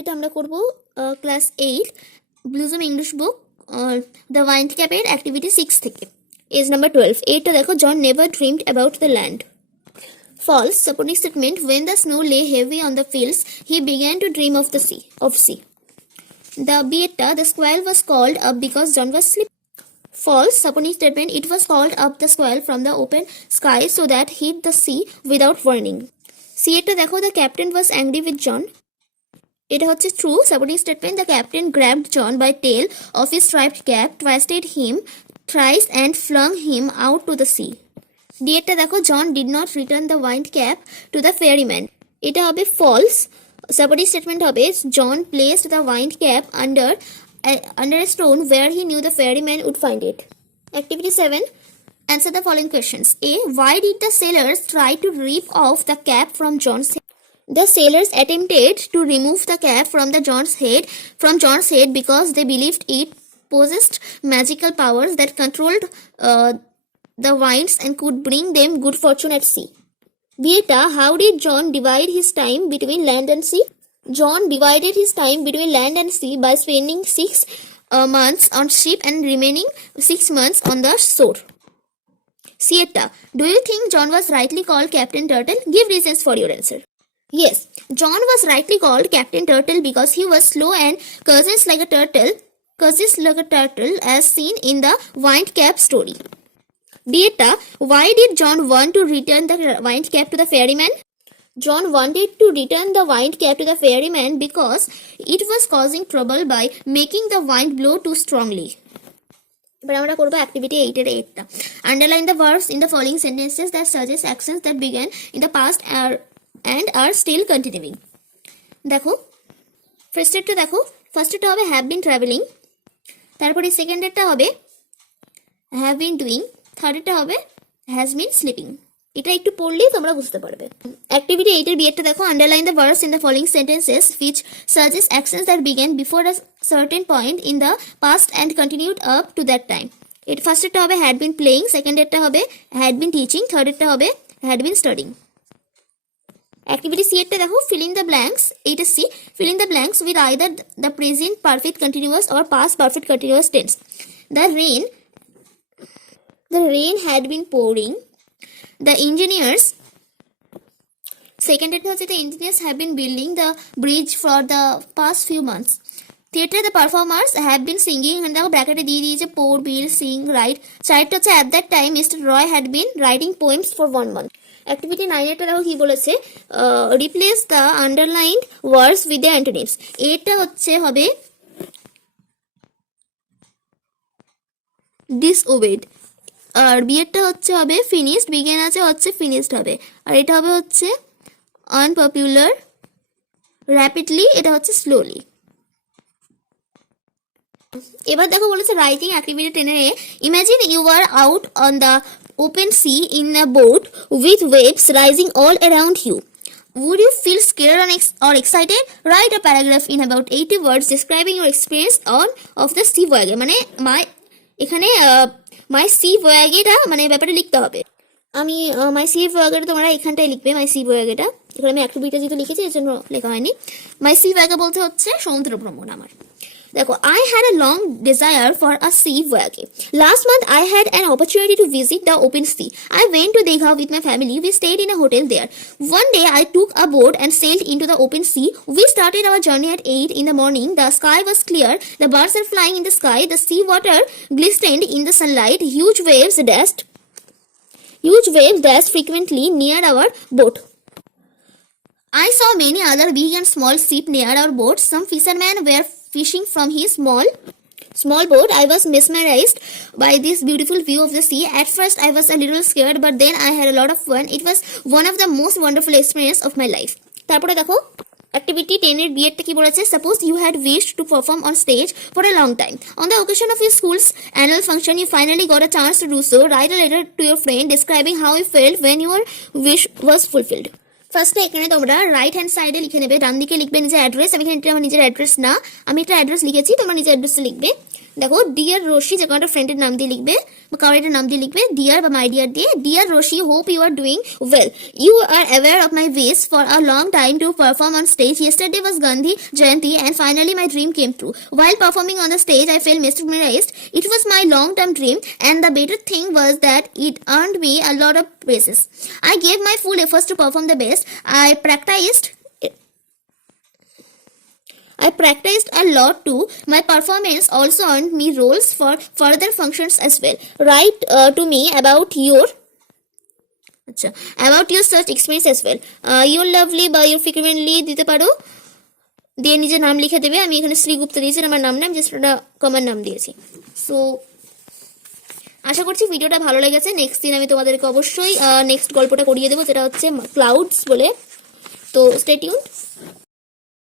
এটা আমরা করব class 8 blossom English book the wind ক্যাপের অ্যাক্টিভিটি 6 থেকে এজ নাম্বার 12 এটা দেখো John never dreamed about the land false supporting statement when the snow lay heavy on the fields he began to dream of the sea. The beta the squirrel was called up because John was sleeping. False supporting statement it was called up the squirrel from the open sky so that hit the sea without warning. See এটা দেখো the captain was angry with John. এটা হচ্ছে true supporting statement the captain grabbed John by tail of his striped cap, twisted him thrice and flung him out to the sea. ডিএটা দেখো John did not return the wind cap to the ferryman. এটা হবে false supporting statement হবে John placed the wind cap under a stone where he knew the ferryman would find it. Activity 7. Answer the following questions. A. Why did the sailors try to rip off the cap from John's head? The sailors attempted to remove the cap from John's head because they believed it possessed magical powers that controlled the winds and could bring them good fortune at sea. Beta, how did John divide his time between land and sea? John divided his time between land and sea by spending 6 months on ship and remaining 6 months on the shore. Sieta, do you think John was rightly called Captain Turtle? Give reasons for your answer. Yes, John was rightly called Captain Turtle because he was slow and curses like a turtle as seen in the wind cap story. Dieta, why did John want to return the wind cap to the ferryman? John wanted to return the wind cap to the ferryman because it was causing trouble by making the wind blow too strongly. এবার আমরা করব activity 8 এর 8টা underline the verbs in the following sentences that suggest actions that began in the past and are still continuing. দেখো ফার্স্টেরটা দেখো ফার্স্টেরটা হবে হ্যাভ বিন ট্রাভেলিং, তারপরে সেকেন্ডেরটা হবে হ্যাভ বিন ডুইং, থার্ডেরটা হবে হ্যাজ বিন স্লিপিং। এটা একটু পড়লেই তোমরা বুঝতে পারবে। অ্যাক্টিভিটি 8 এর বিয়েরটা দেখো underline the verbs in the following sentences which suggest actions that began before a certain point in the past and continued up to that time. এর ফার্স্টেরটা হবে had been playing, সেকেন্ডেরটা হবে had been teaching, থার্ডেরটা হবে had been studying. Activity C এরটা দেখো fill in the blanks, এটা C fill in the blanks with either the present perfect continuous or past perfect continuous tense. The rain had been pouring. The engineers, second এটা হচ্ছে the engineers have been building the bridge for the past few months. Theatre the performers have been singing and দেখো ব্র্যাকেটে দিয়ে দিয়েছে pour, build, sing, write. চারটা হচ্ছে at that time Mr. Roy had been writing poems for 1 month. Activity 9 এরটা দেখো কি বলেছে replace the underlined words with the antonyms. এটা হচ্ছে হবে ডিসওবেড, আর বিয়েরটা হচ্ছে হবে ফিনিশড, বিগেন আছে হচ্ছে ফিনিশড হবে, আর এটা হবে হচ্ছে আনপপুলার, র্যাপিডলি এটা হচ্ছে স্লোলি। এবার দেখো বলেছে রাইটিং অ্যাক্টিভিটি 10 এ imagine you are out on the open sea in a boat with waves rising all around you. Would you feel scared or excited? Write a paragraph in about 80 words describing your experience of the sea voyage. মানে এখানে মাই সি ভয়াগেটা মানে ব্যাপারটা লিখতে হবে। আমি মাই সি ভয়াগেটা তোমরা এখানটায় লিখবে মাই সি ভয়াগেটা, এখানে আমি অ্যাক্টিভিটি যেহেতু লিখেছি এর জন্য লেখা হয়নি। মাই সি ভয়াগে বলতে হচ্ছে সমুদ্র ভ্রমণ আমার। দেখো I had a long desire for a sea voyage. Last month I had an opportunity to visit the open sea. I went to Digha with my family. We stayed in a hotel there. One day I took a boat and sailed into the open sea. We started our journey at 8 in the morning. The sky was clear. The birds are flying in the sky. The sea water glistened in the sunlight. Huge waves dashed frequently near our boat. I saw many other big and small ships near our boat. Some fishermen were fishing from his small boat. I was mesmerized by this beautiful view of the sea. At first I was a little scared, but then I had a lot of fun. It was one of the most wonderful experience of my life. তারপরে দেখো অ্যাক্টিভিটি 10 এর বিয়েরটা কি বলেছে suppose you had wished to perform on stage for a long time. On the occasion of your school's annual function you finally got a chance to do so. Write a letter to your friend describing how you felt when your wish was fulfilled. ফার্স্টে এখানে তোমরা right hand সাইডে লিখে নেবে, ডান দিকে লিখবে নিজের অ্যাড্রেস। আমি এখানে আমার নিজের অ্যাড্রেস না, আমি একটা অ্যাড্রেস লিখেছি, তোমরা নিজের অ্যাড্রেসটা লিখবে। দেখো ডিয়ার রশি যে কোনো একটা ফ্রেন্ডের নাম দিয়ে লিখবে বা কারোর একটা নাম দিয়ে লিখবে, ডিয়ার বা মাই ডিয়ার দিয়ে। Dear Rashi, hope you are doing well, you are aware of my wish for a long time to perform on stage. Yesterday was Gandhi Jayanti and finally my dream came true. While performing on the stage I felt mesmerized. It was my long term dream and the better thing was that it earned me a lot of praises. I gave my full efforts to perform the best. I practiced a lot too. My performance also earned me roles for further functions as well. Write to me about your such experience as well. You're lovely বা you're frequently দিতে পারো, দিয়ে নিজের নাম লিখে দেবে। আমি এখানে শ্রীগুপ্ত দিয়েছি, আমার নাম না, আমি জাস্ট একটা কমন নাম দিয়েছি। সো আশা করছি ভিডিওটা ভালো লেগেছে। নেক্সট দিন আমি তোমাদেরকে অবশ্যই নেক্সট গল্পটা করিয়ে দেবো, যেটা হচ্ছে ক্লাউডস বলে। তো স্টে টিউনড।